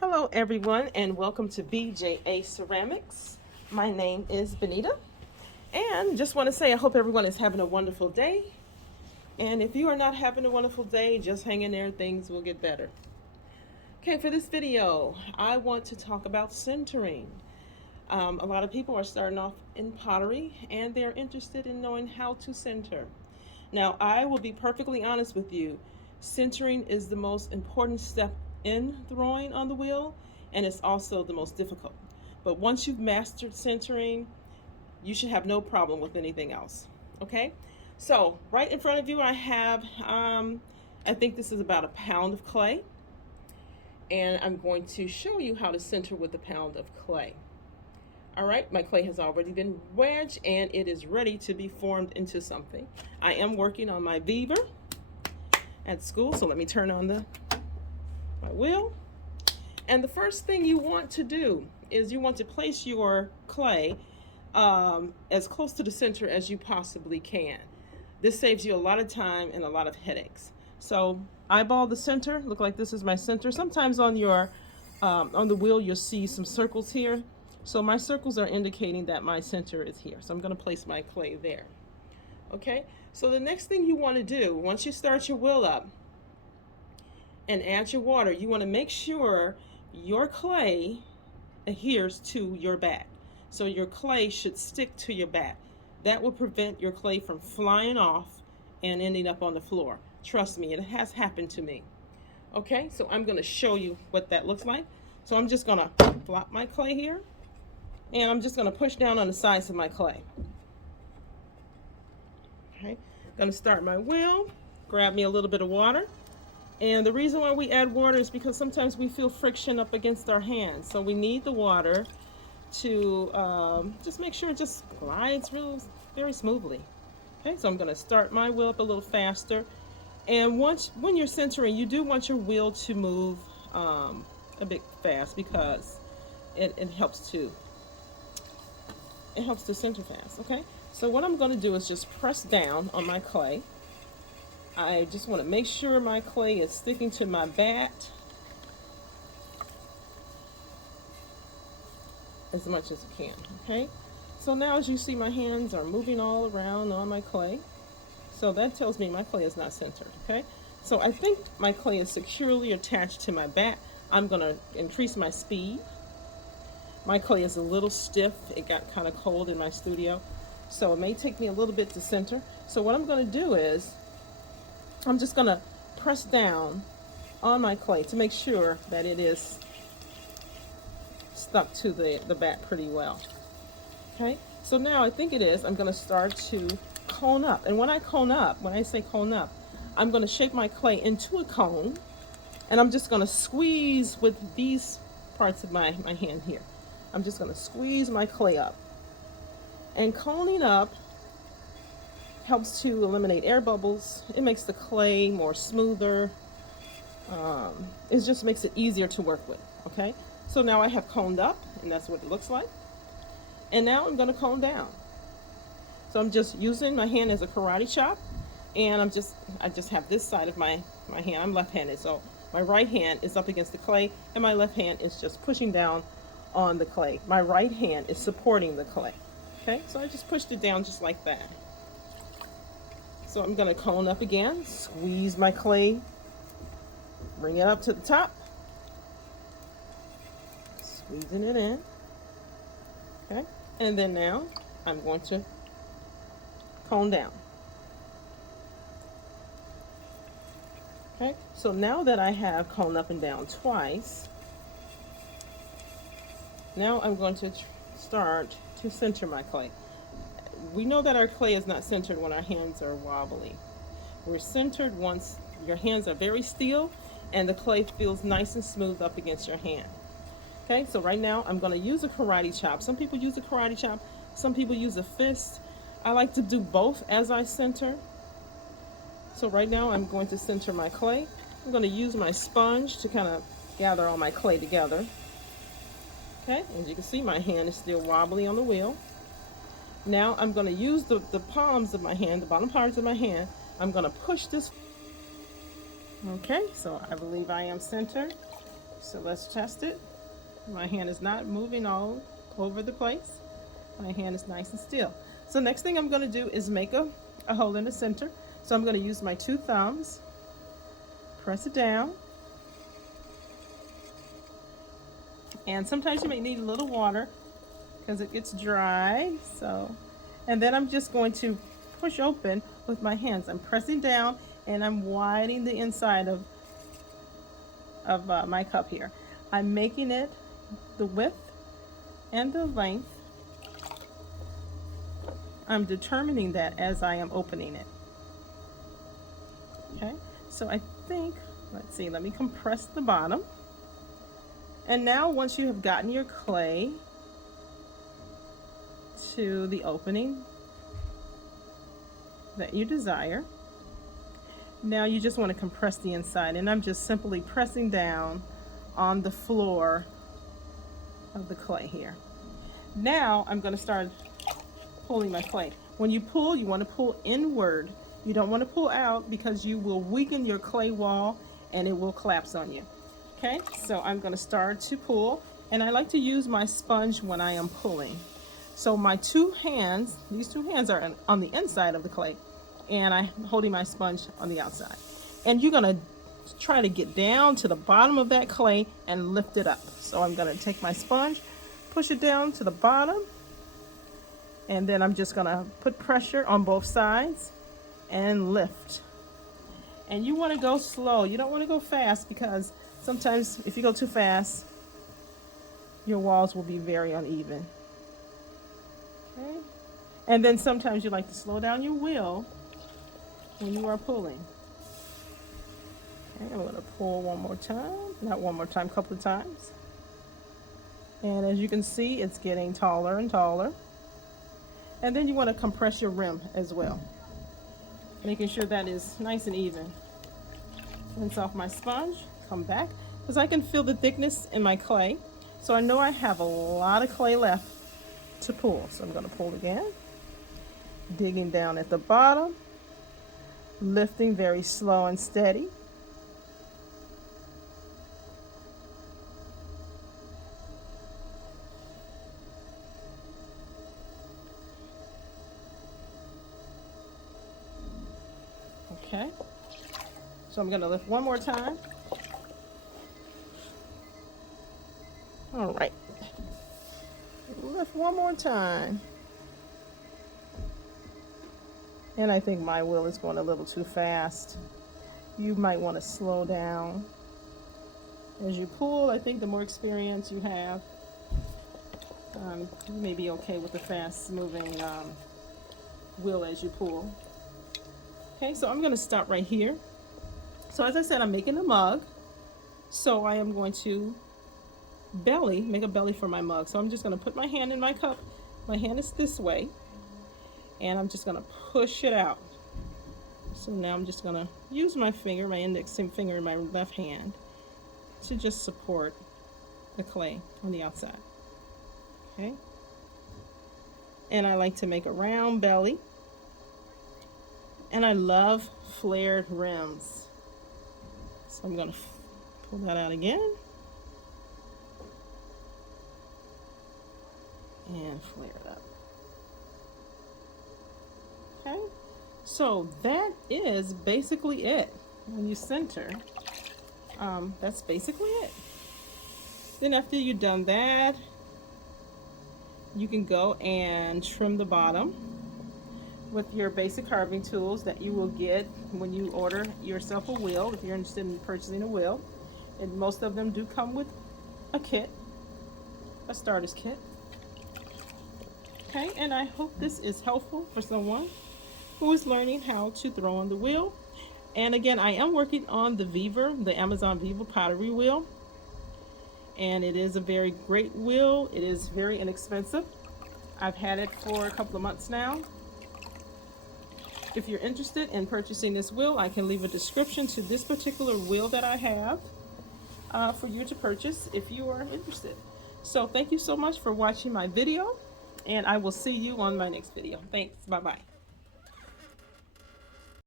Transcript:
Hello everyone and welcome to BJA Ceramics. My name is Benita and just want to say I hope everyone is having a wonderful day. And if you are not having a wonderful day, just hang in there, things will get better. Okay, for this video, I want to talk about centering. A lot of people are starting off in pottery and they're interested in knowing how to center. Now, I will be perfectly honest with you. Centering is the most important step in throwing on the wheel, and it's also the most difficult. But once you've mastered centering, you should have no problem with anything else. Okay? So, right in front of you, I have, I think this is about a pound of clay, and I'm going to show you how to center with a pound of clay. All right, my clay has already been wedged and it is ready to be formed into something. I am working on my beaver at school, so let me turn on my wheel. And the first thing you want to do is you want to place your clay as close to the center as you possibly can. This saves you a lot of time and a lot of headaches. So eyeball the center. Look like this is my center. Sometimes on your on the wheel you'll see some circles here. So my circles are indicating that my center is here. So I'm going to place my clay there. Okay, so the next thing you want to do, once you start your wheel up and add your water, you want to make sure your clay adheres to your bat. So your clay should stick to your bat. That will prevent your clay from flying off and ending up on the floor. Trust me, it has happened to me. Okay, so I'm going to show you what that looks like. So I'm just going to flop my clay here. And I'm just going to push down on the sides of my clay. Okay, going to start my wheel, grab me a little bit of water. And the reason why we add water is because sometimes we feel friction up against our hands. So we need the water to just make sure it just glides very smoothly. Okay, so I'm going to start my wheel up a little faster. And when you're centering, you do want your wheel to move a bit fast because it helps to center fast. Okay, so what I'm going to do is just press down on my clay. I just want to make sure my clay is sticking to my bat as much as it can. Okay, so now as you see, my hands are moving all around on my clay, so that tells me my clay is not centered. Okay, so I think my clay is securely attached to my bat. I'm going to increase my speed. My clay is a little stiff. It got kind of cold in my studio, so it may take me a little bit to center. So what I'm going to do is I'm just going to press down on my clay to make sure that it is stuck to the bat pretty well. Okay, so now I think it is. I'm going to start to cone up. And when I say cone up, I'm going to shape my clay into a cone, and I'm just going to squeeze with these parts of my hand here. I'm just going to squeeze my clay up. And coning up helps to eliminate air bubbles. It makes the clay more smoother. It just makes it easier to work with. Okay, so now I have coned up, and that's what it looks like. And now I'm going to cone down. So I'm just using my hand as a karate chop, and I just have this side of my hand. I'm left-handed, so my right hand is up against the clay, and my left hand is just pushing down on the clay. My right hand is supporting the clay. Okay, so I just pushed it down just like that. So I'm going to cone up again, squeeze my clay, bring it up to the top, squeezing it in. Okay, and then now I'm going to cone down. Okay, so now that I have coned up and down twice, now I'm going to start to center my clay. We know that our clay is not centered when our hands are wobbly. We're centered once your hands are very still and the clay feels nice and smooth up against your hand. Okay, so right now I'm going to use a karate chop. Some people use a karate chop, some people use a fist. I like to do both as I center. So right now I'm going to center my clay. I'm going to use my sponge to kind of gather all my clay together. Okay, as you can see, my hand is still wobbly on the wheel. Now I'm going to use the palms of my hand, the bottom parts of my hand. I'm going to push this. Okay, so I believe I am centered. So let's test it. My hand is not moving all over the place. My hand is nice and still. So next thing I'm going to do is make a hole in the center. So I'm going to use my 2 thumbs, press it down, and sometimes you may need a little water because it gets dry. So, and then I'm just going to push open with my hands. I'm pressing down and I'm widening the inside of my cup here. I'm making it the width and the length. I'm determining that as I am opening it. Okay, so I think, let's see, let me compress the bottom. And now once you have gotten your clay to the opening that you desire, now you just want to compress the inside, and I'm just simply pressing down on the floor of the clay here. Now I'm going to start pulling my clay. When you pull, you want to pull inward. You don't want to pull out because you will weaken your clay wall and it will collapse on you. Okay, so I'm going to start to pull, and I like to use my sponge when I am pulling. So my 2 hands, these 2 hands are on the inside of the clay, and I'm holding my sponge on the outside. And you're going to try to get down to the bottom of that clay and lift it up. So I'm going to take my sponge, push it down to the bottom, and then I'm just going to put pressure on both sides and lift. And you want to go slow. You don't want to go fast, because sometimes if you go too fast, your walls will be very uneven. Okay? And then sometimes you like to slow down your wheel when you are pulling. Okay, I'm going to pull one more time. Not one more time, a couple of times. And as you can see, it's getting taller and taller. And then you want to compress your rim as well, making sure that is nice and even. Rinse off my sponge, come back, because I can feel the thickness in my clay. So I know I have a lot of clay left to pull. So I'm going to pull again, digging down at the bottom, lifting very slow and steady. Okay, so I'm going to lift one more time. All right, lift one more time. And I think my wheel is going a little too fast. You might want to slow down as you pull. I think the more experience you have, you may be okay with the fast moving wheel as you pull. Okay, so I'm going to stop right here. So as I said, I'm making a mug. So I am going to make a belly for my mug. So I'm just going to put my hand in my cup. My hand is this way. And I'm just going to push it out. So now I'm just going to use my finger, my index finger in my left hand, to just support the clay on the outside. Okay. And I like to make a round belly. And I love flared rims. So I'm going to pull that out again. And flare it up. Okay, so that is basically it. When you center, that's basically it. Then after you've done that, you can go and trim the bottom with your basic carving tools that you will get when you order yourself a wheel, if you're interested in purchasing a wheel. And most of them do come with a kit, a starter's kit. Okay, and I hope this is helpful for someone who is learning how to throw on the wheel. And again, I am working on the Viva, the Amazon Viva Pottery Wheel. And it is a very great wheel. It is very inexpensive. I've had it for a couple of months now. If you're interested in purchasing this wheel, I can leave a description to this particular wheel that I have for you to purchase if you are interested. So thank you so much for watching my video, and I will see you on my next video. Thanks. Bye-bye.